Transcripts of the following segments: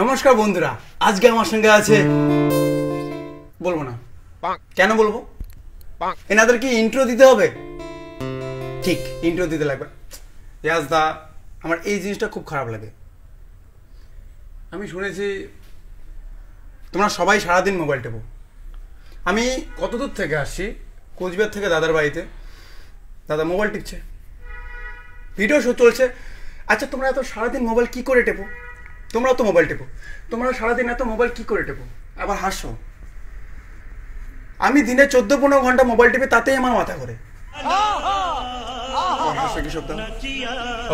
নমস্কার বন্ধুরা, আজকে আমার সঙ্গে আছে বলবো না কেন বলবো, এনাদের কি ইন্ট্রো দিতে হবে? ঠিক, ইন্ট্রো দিতে লাগবে। ইয়াস দা, আমার এই জিনিসটা খুব খারাপ লাগে। আমি শুনেছি তোমরা সবাই সারাদিন মোবাইল টেপো। আমি কত দূর থেকে আসছি, কোচবিহার থেকে দাদার বাড়িতে, দাদা মোবাইল টিপছে, ভিডিও শো চলছে। আচ্ছা, তোমরা এত সারাদিন মোবাইল কি করে টেপো? তোমরা তো মোবাইল টেপো, তোমরা সারাদিন এত মোবাইল কি করে টেপো? আবার হাসো। আমি দিনে 14-15 ঘন্টা মোবাইল টিপে, তাতেই আমার মাথা ঘোরে।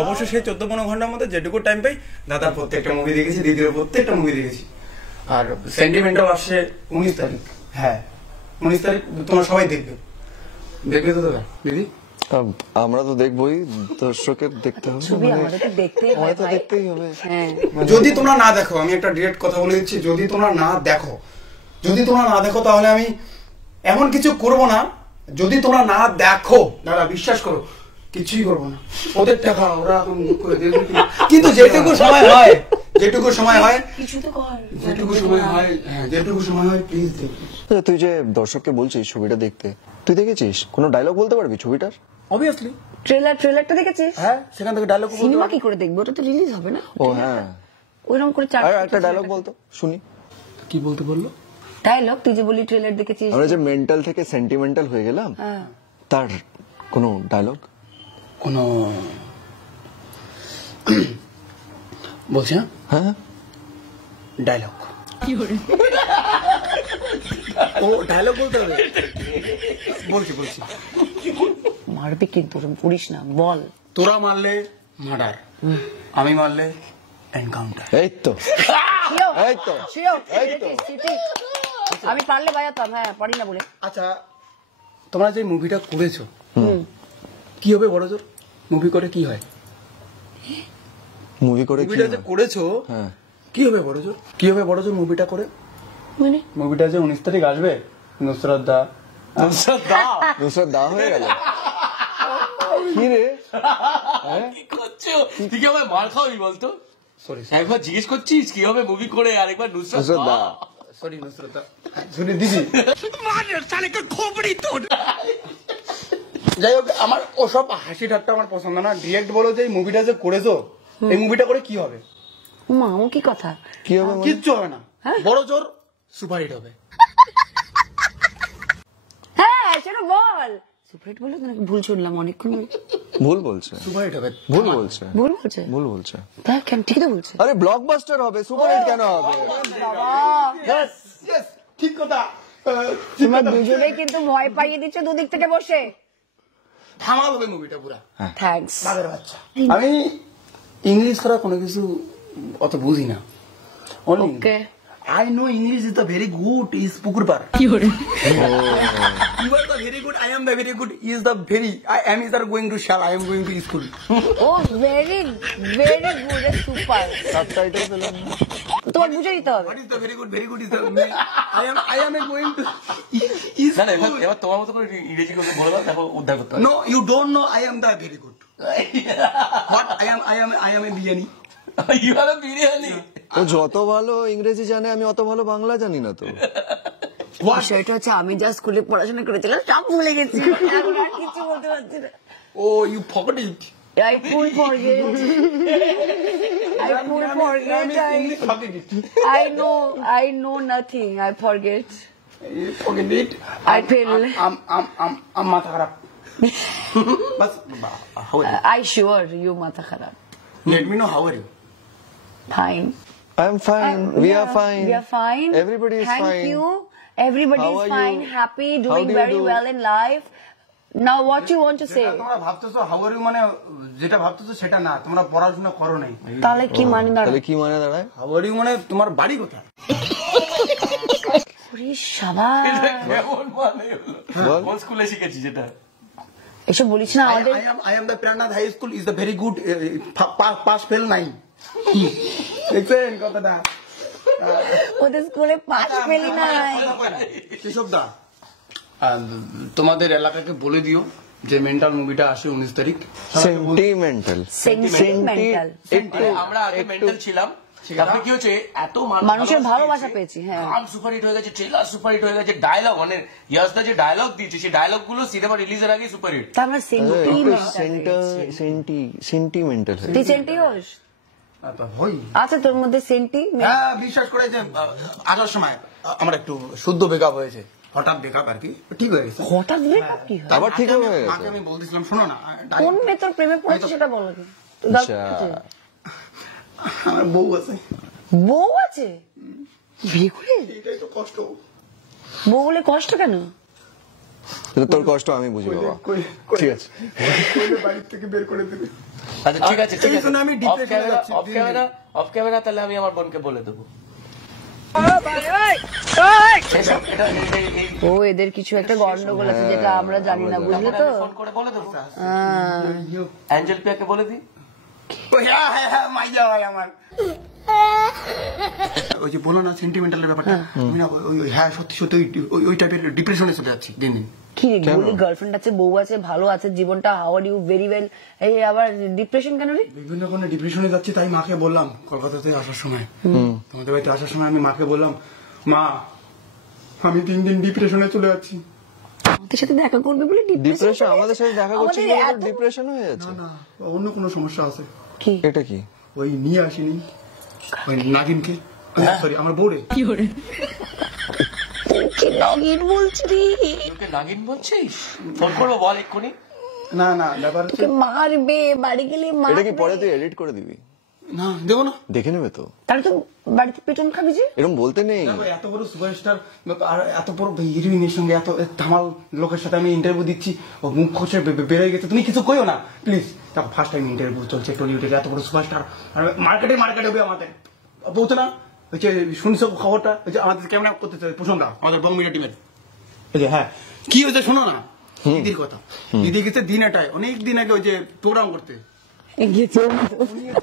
অবশ্যই সেই 14-15 ঘন্টার মধ্যে যেটুকু টাইম পাই, দাদার প্রত্যেকটা মুভি দেখেছি, দিদির প্রত্যেকটা মুভি দেখেছি। আর সেন্টিমেন্টাল আসছে 19 তারিখ। হ্যাঁ, 19 তারিখ তোমরা সবাই দেখবে তো দাদা, দিদি? আমরা তো দেখবোই, দর্শকের দেখতে হবে, দেখতেই হবে। যদি তোমরা না দেখো, আমি একটা ডিরেক্ট কথা বলে দিচ্ছি, যদি তোমরা না দেখো তাহলে আমি এমন কিছু করব না। যদি তোমরা না দেখো দাদা, বিশ্বাস করো, কিছুই করবো না। ওদের টাকা ওরা কিন্তু যেটুকু সময় হয় প্লিজ দেখো। তুই যে দর্শককে বলছিস ছবিটা দেখতে, তুই দেখেছিস? কোনো ডায়লগ বলতে পারবি ছবিটার? অবভিয়াসলি ট্রেলারটা দেখেছিস? হ্যাঁ, সেখান থেকে ডায়লগ। সিনেমা কি করে দেখবো? ওটা তো রিলিজ হবে না। ও হ্যাঁ, ওইরকম করে একটা ডায়লগ বলতো শুনি। কি বলতে বললো? ডায়লগ তুই যে বলি ট্রেলার দেখেছিস, আমরা যে মেন্টাল থেকে সেন্টিমেন্টাল হয়ে গেলাম, তার কোনো ডায়লগ? কোনো বলছি না? হ্যাঁ, ডায়লগ ও ডায়লগ বলতে হবে। বলছি মারবি কিন্তু করিস না, বল। তোরা মারলে মার্ডার, আমি মারলে এনকাউন্টার। এই তো আমি পারলে বাজাতাম, হ্যাঁ পারি না বলে। আচ্ছা, তোমরা যে মুভিটা করেছো, কি হবে বড় জোর? মুভি করে কি হয়? মুভিটা যে করেছো কি হবে বড় জোর? মুভিটা করে মুভিটা যে 19 তারিখ আসবে, নুসরাত দা হয়ে গেল। কি রে, কি করছো? তুই কি আমায় মার খাওয়াবি বলতো? সরি, একবার জিজ্ঞেস করছিস কি হবে মুভি করে, আর একবার নুসরাত দা। সরি নুসরাত দা, শুনি দিদি। যাই হোক, আমার ওসব হাসি ঠাট্টা আমার পছন্দ না। ডিরেক্ট বলো যে এই মুভিটা যে করেছো, এই মুভিটা করে কি হবে? মা, ও কি কথা? কি হবে? কিচ্ছু হবে না, বড় জোর সুপারহিট হবে। হ্যাঁ সেটা বল। সুপারহিট বলে ভুল শুনলাম অনেকক্ষণ। ভুল বলছে, সুপারহিট হবে। ভুল বলছে। দেখ কেন, ঠিক তো বলছে। আরে ব্লকবাস্টার হবে, সুপারহিট কেন হবে? ঠিক কথা। তোমরা দুজনেই কিন্তু ভয় পাইয়ে দিচ্ছ দুদিক থেকে বসে। থামাল হবে মুভিটা পুরা। থ্যাঙ্কস। বাবার বাচ্চা। আমি ইংলিশ ছাড়া কোনো কিছু অত বুঝি না। ওকে, I know English is the very good is পুকুর পার। You are the very good, I am the very good, he is the very, I am is are going to shall, I am going to school. Oh, very good, super. Subtitle পেলাম না। তোমার বুঝে দিতে হবে। What is the very good is the I am going to না না, এবার তোমার মতো করে ইংরেজি করে বলবা, তারপর উদ্ধার করতে হবে। No, you don't know I am the very good. What I am a biryani. You are a biryani. ও যত ভালো ইংরেজি জানে, আমি অত ভালো বাংলা জানি না তো। বিষয়টা হচ্ছে আমি যা স্কুলে পড়াশোনা করেছিলাম সব ভুলে গেছি, এখন আর কিছু বলতে পারছি না। Oh, you forgot it. I full forget. I know nothing. I forget. You forget it. I feel. I'm মাথা খারাপ। But how are you? I sure you মাথা খারাপ. Let me know how are you. Fine. I am fine. We are fine. We are fine. Everybody is fine. Thank you. Everybody is fine, happy, doing very well in life. Now what you want to say? তোমরা ভাবতেছো how are you মানে যেটা ভাবতেছো সেটা না, তোমরা পড়াশোনা করো নাই। তাহলে কি মানে দাঁড়ায়? how are you মানে তোমার বাড়ি কোথায়? ওরে শাবাশ, কেমন মানে হলো? কোন স্কুলে শিখেছি যেটা? এসব বলিস না আমাদের। I am the Pranath High School is the very good pass fail নাই। দেখছেন কথাটা? ওদের স্কুলে পাস পেলি নাই। কেশব দা, তোমাদের এলাকাকে বলে দিও যে মেন্টাল মুভিটা আসে 19 তারিখ। সেন্টিমেন্টাল। সেন্টিমেন্টাল। আমরা আগে মেন্টাল ছিলাম, তারপরে কি হচ্ছে এত মানুষের ভালোবাসা পেয়েছি, হ্যাঁ। গান সুপারহিট হয়ে গেছে, ট্রেলার সুপারহিট হয়ে গেছে, ডায়লগ মানে ইয়াসদা যে ডায়লগ দিয়েছে সেই ডায়লগ গুলো সিনেমা রিলিজের আগে সুপারহিট। তারপরে সেন্টিমেন্টাল তুই সেন্টি হোস? হই। আচ্ছা তোর মধ্যে সেন্টি? হ্যাঁ বিশ্বাস করে যে আসার সময় আমার একটু শুদ্ধ ব্রেকআপ হয়েছে, হঠাৎ ব্রেকআপ আর কি, ঠিক হয়ে গেছে। হঠাৎ ব্রেকআপ কি হয়? আবার ঠিক হয়ে গেছে। মাকে আমি বলতেছিলাম শোনো না, কোন মেয়ে তোর প্রেমে পড়েছে সেটা বলো কি? আমার বউ আছে। বউ আছে? বিয়ে করে? এটাই তো কষ্ট। বউ বলে কষ্ট কেন? তোর কষ্ট আমি বুঝি বাবা, ঠিক আছে। বাড়ি থেকে বের করে দেবে। আচ্ছা ঠিক আছে, ঠিক আছে, আমি অফ ক্যামেরা তাহলে আমি আমার বোনকে বলে দেবো। ও এদের কিছু একটা গন্ডগোল আছে যেটা আমরা জানি না, বুঝলে তো? ফোন করে বলে দেবো, অ্যাঞ্জেল পিয়াকে বলে দিই। হ্যাঁ মাইজা হয় আমার। ওই যে বলো না সেন্টিমেন্টালের ব্যাপারটা, আমি না হ্যাঁ সত্যি সত্যি ওই টাইপের ডিপ্রেশনে চলে যাচ্ছি দিন দিন। কি রে বলি, গার্লফ্রেন্ড আছে, বউ আছে, ভালো আছে, জীবনটা how are you very well, এই আবার ডিপ্রেশন কেন রে? বিভিন্ন কোনো ডিপ্রেশনে যাচ্ছি, তাই মাকে বললাম কলকাতাতে আসার সময়, তোমাদের বাড়িতে আসার সময় আমি মাকে বললাম, মা আমি দিন দিন ডিপ্রেশনে চলে যাচ্ছি। আমাদের সাথে দেখা করবে বলে ডিপ্রেশন? আমাদের সাথে দেখা করছে ডিপ্রেশন হয়ে যাচ্ছে? না অন্য কোনো সমস্যা আছে। কি? এটা কি? ওই নিয়ে আসিনি ওই নাগিনকে, সরি আমার বউরে। কি করে নাগিন বলছিস রে? তোকে নাগিন বলছিস? ফোন করবো বল এক্ষুনি। না ব্যাপার হচ্ছে মারবে, বাড়ি গেলে এটা মারবে। কি পরে তুই এডিট করে দিবি? না দেবো না, দেখে নেবে তো। তাহলে তো বাড়িতে পেটন খাবি যে। এরকম বলতে নেই। এত বড় সুপারস্টার আর এত বড় হিরোইনের সঙ্গে এত ধামাল লোকের সাথে আমি ইন্টারভিউ দিচ্ছি, ও মুখ খসে বেরোয় গেছে, তুমি কিছু কইও না প্লিজ। দেখো ফার্স্ট টাইম ইন্টারভিউ চলছে টলিউডের, এত বড় সুপারস্টার আর মার্কেটে হবে আমাদের বলছে না, হচ্ছে শুনছো খবরটা, হচ্ছে আমাদের কেমন করতেছে প্রশংসা আমাদের বং মিডিয়া টিমের। হ্যাঁ কি হয়েছে শোনো না, দিদির কথা। দিদি গেছে দিনাটায় অনেক দিন আগে ওই যে প্রোগ্রাম করতে, উনি হচ্ছে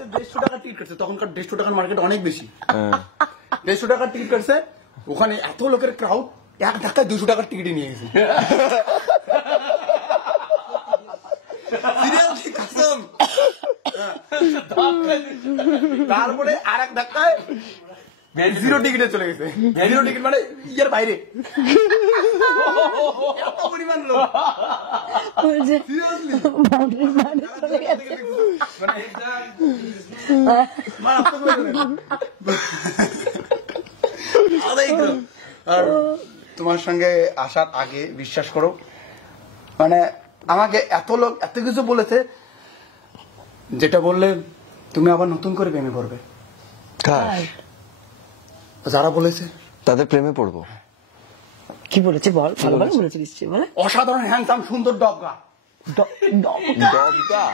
150 টাকা টিকিট কাটছে, তখনকার 150 টাকার মার্কেট অনেক বেশি। 150 টাকার টিকিট কাটছে, ওখানে এত লোকের ক্রাউড, এক ধাক্কায় 200 টাকার টিকিটে নিয়ে গেছে। তারপরে আর এক ধাক্কায় 0 টিকিটে চলে গেছে। 0 টিকিট মানে ইয়ার বাইরে এত পরিমাণ লোক। আর তোমার সঙ্গে আসার আগে বিশ্বাস করো, মানে আমাকে এত লোক এত কিছু বলেছে, যেটা বললে তুমি আবার নতুন করে প্রেমে পড়বে। যারা বলেছে তাদের প্রেমে পড়বো। কি বলেছে বল? ভালো ভালো বলেছে নিশ্চয়ই, বলে অসাধারণ হ্যান্ডসাম সুন্দর ডবগা। ডবগা?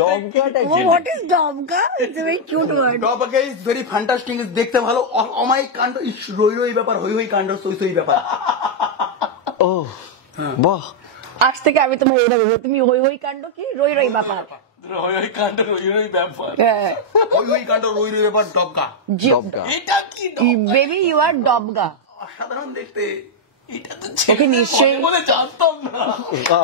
ডবগাটা কি? What is ডবগা? It's a very cute word. ডবগা ইজ ভেরি ফ্যান্টাস্টিক, দেখতে ভালো, অমায়িক কাণ্ড, রই রই ব্যাপার, হই হই কাণ্ড, সই সই ব্যাপার। ও বাহ, আজ থেকে আমি তোমার ওইটা বলবো, তুমি হই হই কাণ্ড কি রই রই ব্যাপার। রই রই কাণ্ড, রই রই ব্যাপার, হই হই কাণ্ড, রই রই ব্যাপার, ডবগা। ডবগা এটা কি? বেবি ইউ আর ডবগা। অসাধারণ দেখতে। এটা তো ওকে নিশ্চয়ই বলে জানতাম না,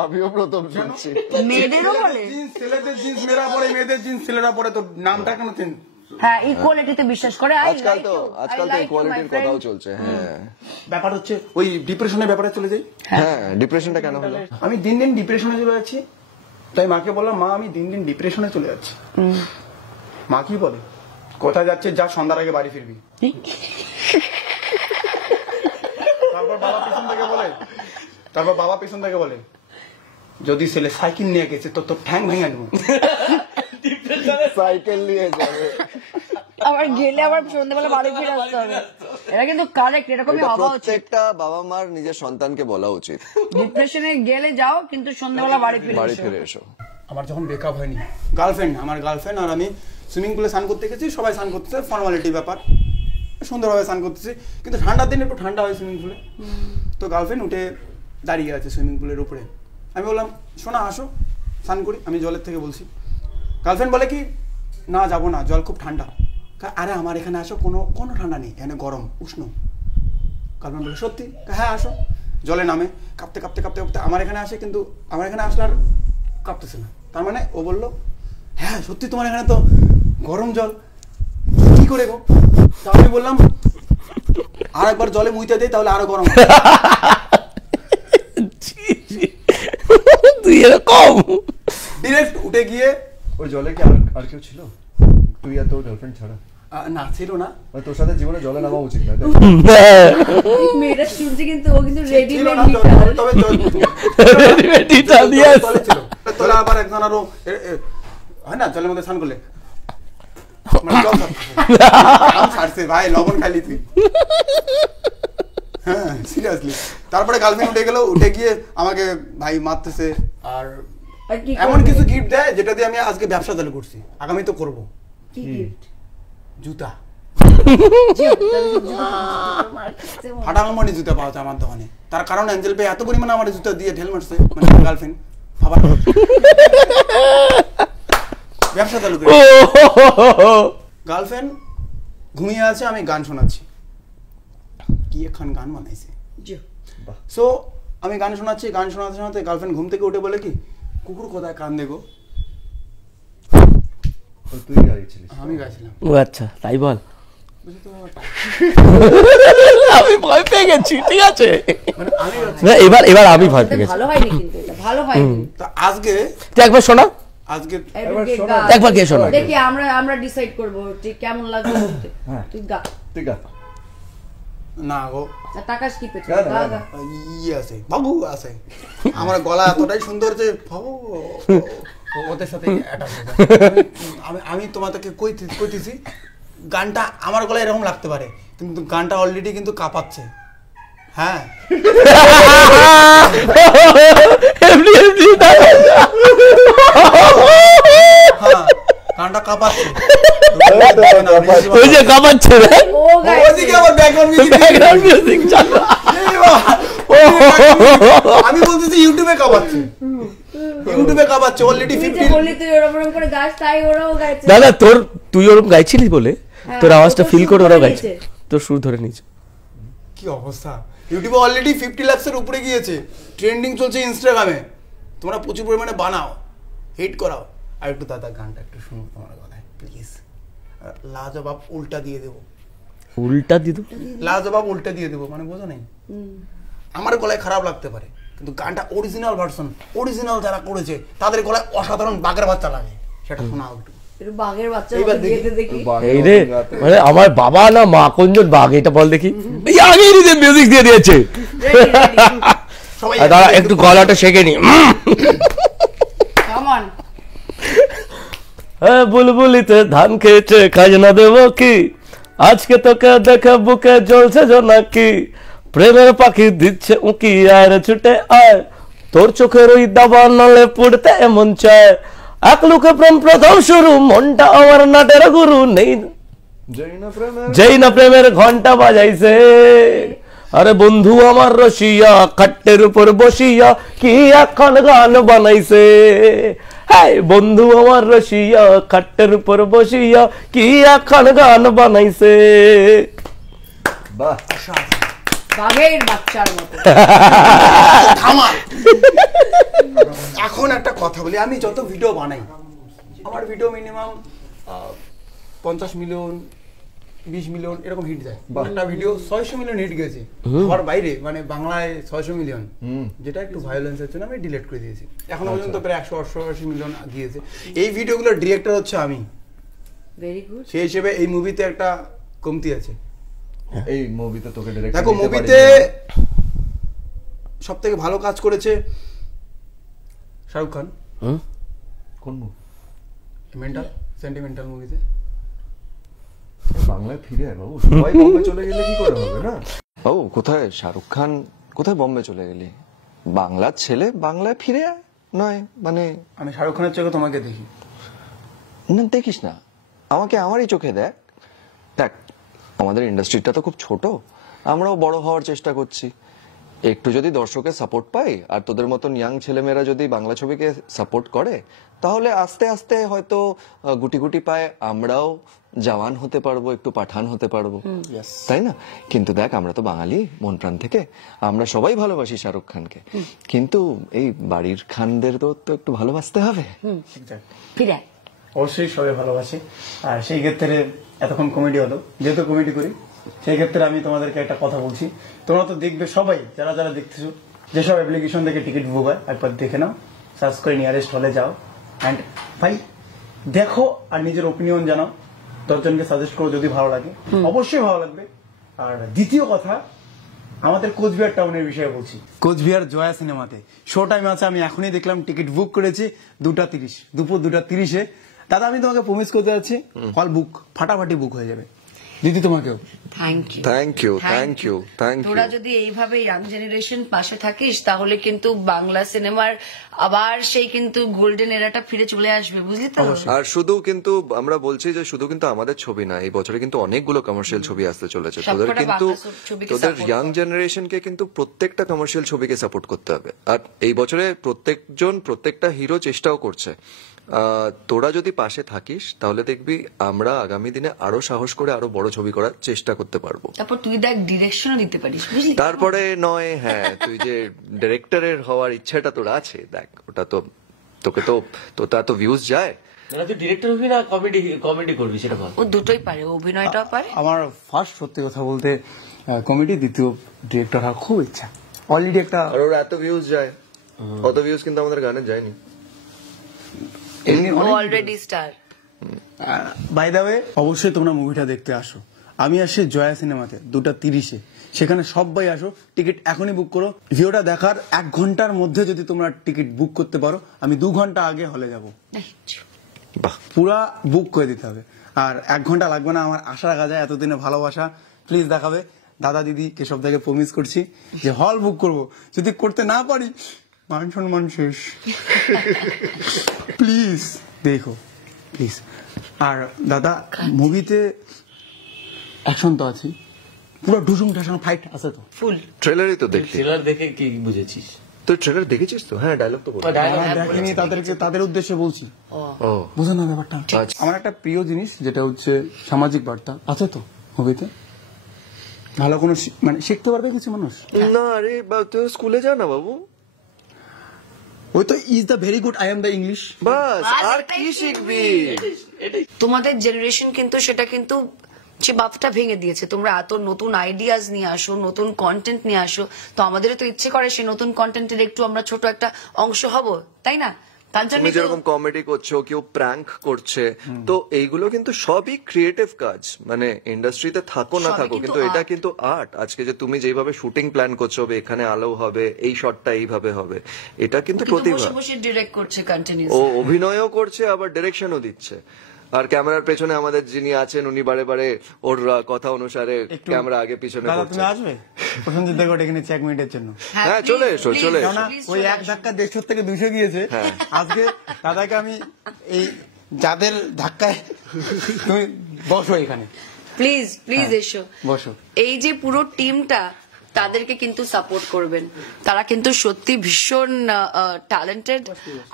আমিও প্রথম শুনছি। মেয়েদেরও বলে। জিন্স ছেলেদের জিন্স মেয়েরা পরে, মেয়েদের জিন্স ছেলেরা পরে, তো নামটা কেন চেঞ্জ? হ্যাঁ ইকুয়ালিটিতে বিশ্বাস করে। আজকাল তো ইকুয়ালিটির কথাও চলছে। হ্যাঁ ব্যাপার হচ্ছে ওই ডিপ্রেশনের ব্যাপারে চলে যাই। হ্যাঁ, ডিপ্রেশনটা কেন হলো? আমি দিন দিন ডিপ্রেশনে চলে যাচ্ছি, তাই মাকে বললাম, মা আমি দিন দিন ডিপ্রেশনে চলে যাচ্ছি। মা কি বলে, কোথায় যাচ্ছে যা, সন্ধ্যার আগে বাড়ি ফিরবি। তারপর বাবা পেছন থেকে বলে যদি ছেলে সাইকেল নিয়ে গেছে তো তোর ঠ্যাং ভেঙে দেবো। সাইকেল নিয়ে যাবে, আবার গেলে আবার সন্ধ্যাবেলা বাড়ি ফিরে আসতে হবে। এটা কিন্তু কারেক্ট, এরকমই হওয়া উচিত। প্রত্যেকটা বাবা মার নিজের সন্তানকে বলা উচিত, ডিপ্রেশনে গেলে যাও কিন্তু সন্ধ্যাবেলা বাড়ি ফিরে এসো। আমার যখন ব্রেকআপ হয়নি, আমার গার্লফ্রেন্ড আর আমি সুইমিং পুলে স্নান করতে গেছি, সবাই স্নান করতেছে, ফর্মালিটি ব্যাপার, সুন্দরভাবে স্নান করতেছি, কিন্তু ঠান্ডার দিনে একটু ঠান্ডা হয় সুইমিং পুলে। তো গার্লফ্রেন্ড উঠে দাঁড়িয়ে আছে সুইমিং পুলের উপরে। আমি বললাম, শোনা আসো স্নান করি, আমি জলের থেকে বলছি। গার্লফ্রেন্ড বলে কি, না যাবো না, জল খুব ঠান্ডা। আরে আমার এখানে আসো, কোনো ঠান্ডা নেই, এখানে গরম উষ্ণ। গার্লফ্রেন্ড বলে সত্যি? হ্যাঁ আসো। জলে নামে, কাঁপতে আমার এখানে আসে, কিন্তু আমার এখানে আসলে আর কাঁপতেছে না। তার মানে ও বললো, হ্যাঁ সত্যি তোমার এখানে তো গরম জল। করে গো? তা আমি বললাম আর একবার জলে মুইতে দেই তাহলে আরো গরম হবে। তুই এরকম ডিরেক্ট উঠে গিয়ে ওই জলে কি আর কেউ ছিল তুই আর তোর গার্লফ্রেন্ড ছাড়া? না ছিল না, মানে তোর সাথে জীবনে জলে নামা উচিত না। মেয়েটা শুনছে কিন্তু ও কিন্তু ছিল রেডিমেড না, তবে জলে ছিল। তোলা আবার একজন আরো হয় না জলের মধ্যে স্নান করলে মানে জল ছাড়ছে ভাই, লবণ খালি তুই। হ্যাঁ সিরিয়াসলি। তারপরে গার্লফ্রেন্ড উঠে গেল, উঠে গিয়ে আমাকে ভাই মারতেছে আর এমন কিছু গিফট দেয় যেটা দিয়ে আমি আজকে ব্যবসা চালু করছি, আগামী তো করবো। কি গিফট? জুতা, ফাটা কোম্পানি জুতা পাওয়া যায় আমার দোকানে। তার কারণ অ্যাঞ্জেল পে এত পরিমাণে আমার জুতা দিয়ে ঢেল মারছে, মানে গার্লফ্রেন্ড ভাবার ব্যবসা চালু করে। গার্লফ্রেন্ড ঘুমিয়ে আছে, আমি গান শোনাচ্ছি, কি এখন গান বানাইছে। সো আমি গান শোনাচ্ছি, গান শোনাতে শোনাতে গার্লফ্রেন্ড ঘুম থেকে উঠে বলে কি কুকুর কোথায় কান দেখো। তুই গাইছিলিস? আমি গাইছিলাম। ও আচ্ছা তাই বল। আমি ভয় পেয়ে গেছি, ঠিক আছে মানে আমি না, এবার আমি ভয় পেয়ে গেছি। ভালো হয়নি কিন্তু এটা ভালো হয়নি। তো আজকে তুই একবার শোনা, আজকে একবার কে শোনা। দেখি আমরা ডিসাইড করব যে কেমন লাগবে। তুই গা, তুই গা। না গো টাকাস কি পেছ? গা, গা, গা গা। ইয়ে আছে বাবু আছে, আমার গলা এতটাই সুন্দর যে বাবু ওদের সাথে attach হয়ে যায়। আমি তোমাদেরকে কইতেছি গানটা আমার গলায় এরকম লাগতে পারে, কিন্তু গানটা অলরেডি কিন্তু কাঁপাচ্ছে। হ্যাঁ এমনি এমনি হ্যাঁ গানটা কাঁপাচ্ছে। ওই যে কাঁপাচ্ছে রে, ও গাইছে। ওইদিকে আবার ব্যাকগ্রাউন্ড মিউজিক। ব্যাকগ্রাউন্ড মিউজিক চালু। আমি বলতেছি ইউটিউবে কাঁপাচ্ছে, ইউটিউবে কাঁপাচ্ছে অলরেডি তুই যে 50। বললি তুই ওরকম করে গাছ, তাই ওরাও গাইছে। দাদা তুই ওরকম গাইছিলি বলে হ্যাঁ, তোর আওয়াজটা ও তো ফিল সুর করে ধরে ওরাও গাইছে, নিয়েছে। তোর সুর ধরে নিয়েছে। কি অবস্থা, ইউটিউবে অলরেডি 50 লাখের উপরে গিয়েছে, ট্রেন্ডিং চলছে ইনস্টাগ্রামে। তোমরা প্রচুর পরিমাণে বানাও, হিট করাও। আর একটু দাদা গানটা একটু শুনো তোমার গলায় প্লিজ। লাজবাব উল্টা দিয়ে দেবো, উল্টা দিত লাজবাব উল্টা দিয়ে দেবো, মানে বোঝো নাই? আমার গলায় খারাপ লাগতে পারে, কিন্তু গানটা অরিজিনাল ভার্সন, অরিজিনাল যারা করেছে তাদের গলায় অসাধারণ বাঘের বাচ্চা লাগে, সেটা শোনাও একটু। একটু বাঘের বাচ্চা এইবার দেখি। দিতে দেখি। এই রে, মানে আমার বাবা না মা কোনজন বাঘ এটা বল দেখি। এই আগেই নিজে মিউজিক দিয়ে দিয়েছে। Ready, ready. সবাই আর দাঁড়া একটু গলাটা শেখে নি। Come on. হ্যাঁ বুলবুলিতে ধান খেয়েছে খাজনা দেবো কি, আজকে তোকে দেখে বুকে জ্বলছে জোনাকি, প্রেমের পাখি দিচ্ছে উঁকি আর ছুটে আয়, তোর চোখের ওই দাবা নালে পড়তে এমন চায়, এক লুকে প্রেম প্রথম শুরু, মনটা আমার নাটের গুরু নেই, যেই না প্রেমের ঘন্টা বাজাইছে, আরে বন্ধু আমার রসিয়া খাট্টের উপর বসিয়া কি এখন গান বানাইছে, হ্যাঁ বন্ধু আমার রসিয়া খাট্টের উপর বসিয়া কি এখন গান বানাইছে। বাহ, বাঘের বাচ্চার মতো। থামা। এখন একটা কথা বলি, আমি যত ভিডিও বানাই, আমার ভিডিও মিনিমাম 50 মিলিয়ন 20 মিলিয়ন এরকম হিট যায়। একটা ভিডিও 600 মিলিয়ন হিট গেছে আমার বাইরে, মানে বাংলায় 600 মিলিয়ন, যেটা একটু ভায়োলেন্সের জন্য আমি ডিলিট করে দিয়েছি। এখনো পর্যন্ত প্রায় 180 মিলিয়ন গিয়েছে। এই ভিডিওগুলোর ডিরেক্টর হচ্ছে আমি, ভেরি গুড। সেই হিসেবে এই মুভিতে একটা কমতি আছে। এই মুভিতে তোকে ডাইরেক্ট দেখো মুভিতে সব থেকে ভালো কাজ করেছে শাহরুখ খান। কোন মুভি? মেন্টাল সেন্টিমেন্টাল মুভিতে। বাংলায় ফিরে আয় বাবু, সবাই বম্বে চলে গেলে কি করে হবে না? বাবু কোথায় শাহরুখ খান, কোথায় বম্বে চলে গেলি? বাংলার ছেলে বাংলায় ফিরে আয় নয়, মানে আমি শাহরুখ খানের চোখে তোমাকে দেখি। না দেখিস না, আমাকে আমারই চোখে দেখ। দেখ আমাদের ইন্ডাস্ট্রিটা তো খুব ছোট, আমরাও বড় হওয়ার চেষ্টা করছি। একটু যদি দর্শকের সাপোর্ট পাই আর তোদের মতন ইয়াং ছেলেমেয়েরা যদি বাংলা ছবিকে সাপোর্ট করে, তাহলে আস্তে আস্তে হয়তো গুটি গুটি পায় আমরাও জওয়ান হতে পারবো, একটু পাঠান হতে পারবো, তাই না? কিন্তু দেখ আমরা তো বাঙালি মন প্রাণ থেকে, আমরা সবাই ভালোবাসি শাহরুখ খানকে, কিন্তু এই বাড়ির খানদের তো একটু ভালোবাসতে হবে। ফিরে অবশ্যই সবাই ভালোবাসে, আর সেই ক্ষেত্রে এতক্ষণ কমেডি হলো, যেহেতু কমেডি করি সেই ক্ষেত্রে আমি তোমাদেরকে একটা কথা বলছি। তোমরা তো দেখবে সবাই, যারা যারা দেখতেছো, যেসব অ্যাপ্লিকেশন থেকে টিকিট বুক হয় একবার দেখে নাও, সার্চ করে নিয়ারেস্ট হলে যাও অ্যান্ড ভাই দেখো আর নিজের ওপিনিয়ন জানাও, 10 জনকে সাজেস্ট করো যদি ভালো লাগে, অবশ্যই ভালো লাগবে। আর দ্বিতীয় কথা, আমাদের কোচবিহার টাউনের বিষয়ে বলছি। কোচবিহার জয়া সিনেমাতে শো টাইম আছে, আমি এখনই দেখলাম, টিকিট বুক করেছি 2:30, দুপুর 2:30-এ। দাদা আমি তোমাকে প্রমিস করতে যাচ্ছি, হল বুক ফাটাফাটি বুক হয়ে যাবে। দিদি তোমাকেও thank you thank you thank you thank you. তোরা যদি এইভাবে ইয়াং জেনারেশন পাশে থাকিস তাহলে কিন্তু বাংলা সিনেমার আবার সেই কিন্তু গোল্ডেন এরাটা ফিরে চলে আসবে, বুঝলি তো? আর শুধু কিন্তু আমরা বলছি যে শুধু কিন্তু আমাদের ছবি না, এই বছরে কিন্তু অনেকগুলো কমার্শিয়াল ছবি আসতে চলেছে। তোদের সবকটা কিন্তু বাংলা ছবিকে তোদের support ইয়াং জেনারেশনকে কিন্তু প্রত্যেকটা কমার্শিয়াল ছবিকে সাপোর্ট করতে হবে। আর এই বছরে প্রত্যেকটা হিরো চেষ্টাও করছে। তোরা যদি পাশে থাকিস তাহলে দেখবি আমরা আগামী দিনে আরো সাহস করে আরো বড় ছবি করার চেষ্টা করতে পারবো। তারপর তুই দেখ ডিরেকশনও দিতে পারিস, বুঝলি? তারপরে নয়, হ্যাঁ তুই যে ডিরেক্টরের হওয়ার ইচ্ছাটা তোর আছে, দেখ ওটা তো তোকে তো তোর তো ভিউজ যায়। মানে তুই ডিরেক্টর হবি না কমেডি করবি সেটা বল। ও দুটোই পারে, অভিনয়টাও পারে। আমার ফার্স্ট সত্যি কথা বলতে কমেডি, দ্বিতীয় ডিরেক্টর হওয়ার খুব ইচ্ছা। অলরেডি একটা আর ওর এত ভিউজ যায়, অত ভিউজ কিন্তু আমাদের গানে যায়নি। Already star. By the way, অবশ্যই তোমরা মুভিটা দেখতে আসো। আমি আসছি জয়া সিনেমাতে 2:30-এ, সেখানে সবাই আসো, টিকিট এখনই বুক করো। ভিডিওটা দেখার 1 ঘন্টার মধ্যে যদি তোমরা টিকিট বুক করতে পারো, আমি 2 ঘন্টা আগে হলে যাব, বাহ, পুরা বুক করে দিতে হবে। আর 1 ঘন্টা লাগবে না, আমার আশা রাখা যায় এতদিনে ভালোবাসা প্লিজ দেখাবে। দাদা দিদি কেশব দাকে প্রমিস করছি যে হল বুক করব, যদি করতে না পারি মান সম্মান শেষ। প্লিজ দেখো প্লিজ। আর দাদা মুভিতে অ্যাকশন তো আছে, পুরো ঢুসুম ঢাসুম ফাইট আছে তো? ফুল ট্রেলারই তো দেখলি। ট্রেলার দেখে কি বুঝেছিস? তুই ট্রেলার দেখেছিস তো? হ্যাঁ, ডায়লগ তো বল। আমার দেখিনি, তাদের উদ্দেশ্যে বলছি, ও বুঝো না ব্যাপারটা। আচ্ছা। আমার একটা প্রিয় জিনিস যেটা হচ্ছে সামাজিক বার্তা আছে তো মুভিতে, ভালো কোনো মানে শিখতে পারবে কিছু মানুষ। না রে, তুই স্কুলে যা না বাবু, ওই তো is the very good, I am the English, বাস। আর কি শিখবি? তোমাদের জেনারেশন কিন্তু সেটা কিন্তু সে বাপটা ভেঙে দিয়েছে। তোমরা এত নতুন আইডিয়াজ নিয়ে আসো, নতুন কন্টেন্ট নিয়ে আসো, তো আমাদেরও তো ইচ্ছে করে সেই নতুন কন্টেন্টের একটু আমরা ছোট একটা অংশ হব, তাই না? তার জন্য তুমি যেরকম কমেডি করছো, কেউ প্র্যাঙ্ক করছে, তো এইগুলো কিন্তু সবই ক্রিয়েটিভ কাজ। মানে ইন্ডাস্ট্রিতে থাকো না সবই থাকো, কিন্তু কিন্তু এটা art। কিন্তু আর্ট। আজকে যে তুমি যেভাবে শুটিং প্ল্যান করছো, এখানে আলো হবে, এই শটটা এইভাবে হবে, এটা কিন্তু প্রতিভা। বসে বসে ডিরেক্ট করছে কন্টিনিউস। ও অভিনয়ও করছে, আবার ডিরেকশনও দিচ্ছে। আর ক্যামেরার পেছনে আমাদের যিনি আছেন, উনি বারে বারে ওর কথা অনুসারে ক্যামেরা আগে পিছনে দাদা করছে। তুমি আসবে প্রসেনজিৎ দেখো এখানে 1 মিনিটের জন্য? হ্যাঁ, চলে এসো, চলে এসো। না, ওই 1 ধাক্কা 150 থেকে 200 গিয়েছে। আজকে দাদাকে আমি এই যাদের ধাক্কায়, তুমি বসো এখানে প্লিজ প্লিজ এসো, বসো। এই যে পুরো টিমটা তাদেরকে কিন্তু সাপোর্ট করবেন। তারা কিন্তু সত্যি ভীষণ ট্যালেন্টেড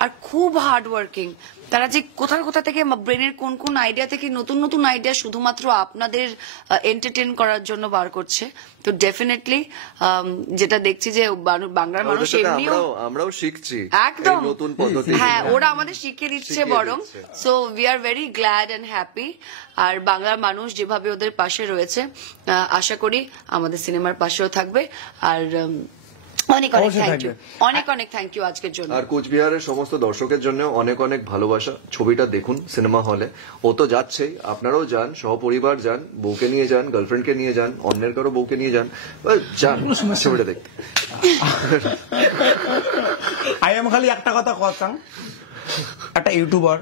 আর খুব হার্ড ওয়ার্কিং। তারা যে কোথা থেকে ব্রেনের কোন কোন আইডিয়া থেকে নতুন নতুন আইডিয়া শুধুমাত্র আপনাদের এন্টারটেইন করার জন্য বার করছে। তো ডেফিনেটলি যেটা দেখছি যে বাংলার মানুষ এমনিও আমরাও শিখছি একদম এই নতুন পদ্ধতি। হ্যাঁ, ওরা আমাদের শিখিয়ে দিচ্ছে বরং। So we are very glad and happy. আর বাংলার মানুষ যেভাবে ওদের পাশে রয়েছে, আশা করি আমাদের সিনেমার পাশেও থাকবে। আর অনেক অনেক থ্যাংক ইউ, অনেক অনেক থ্যাংক ইউ আজকের জন্য। আর কোচবিহারের সমস্ত দর্শকের জন্য অনেক অনেক ভালোবাসা। ছবিটা দেখুন সিনেমা হলে, ও তো যাচ্ছেই, আপনারাও যান, সহপরিবার যান, বউকে নিয়ে যান, গার্লফ্রেন্ডকে নিয়ে যান, অন্যের কারো বউকে নিয়ে যান, যান ছবিটা দেখতে। আই এম খালি একটা কথা কথাম, একটা ইউটিউবার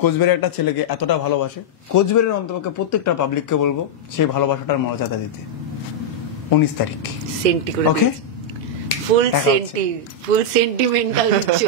কোচবিহারের একটা ছেলেকে এতটা ভালোবাসে, কোচবিহারের অন্তপক্ষে প্রত্যেকটা পাবলিককে বলবো সেই ভালোবাসাটার মর্যাদা দিতে। 19 তারিখ সেন্টি করে ওকে, ফুল সেন্টিমেন্টাল হচ্ছে।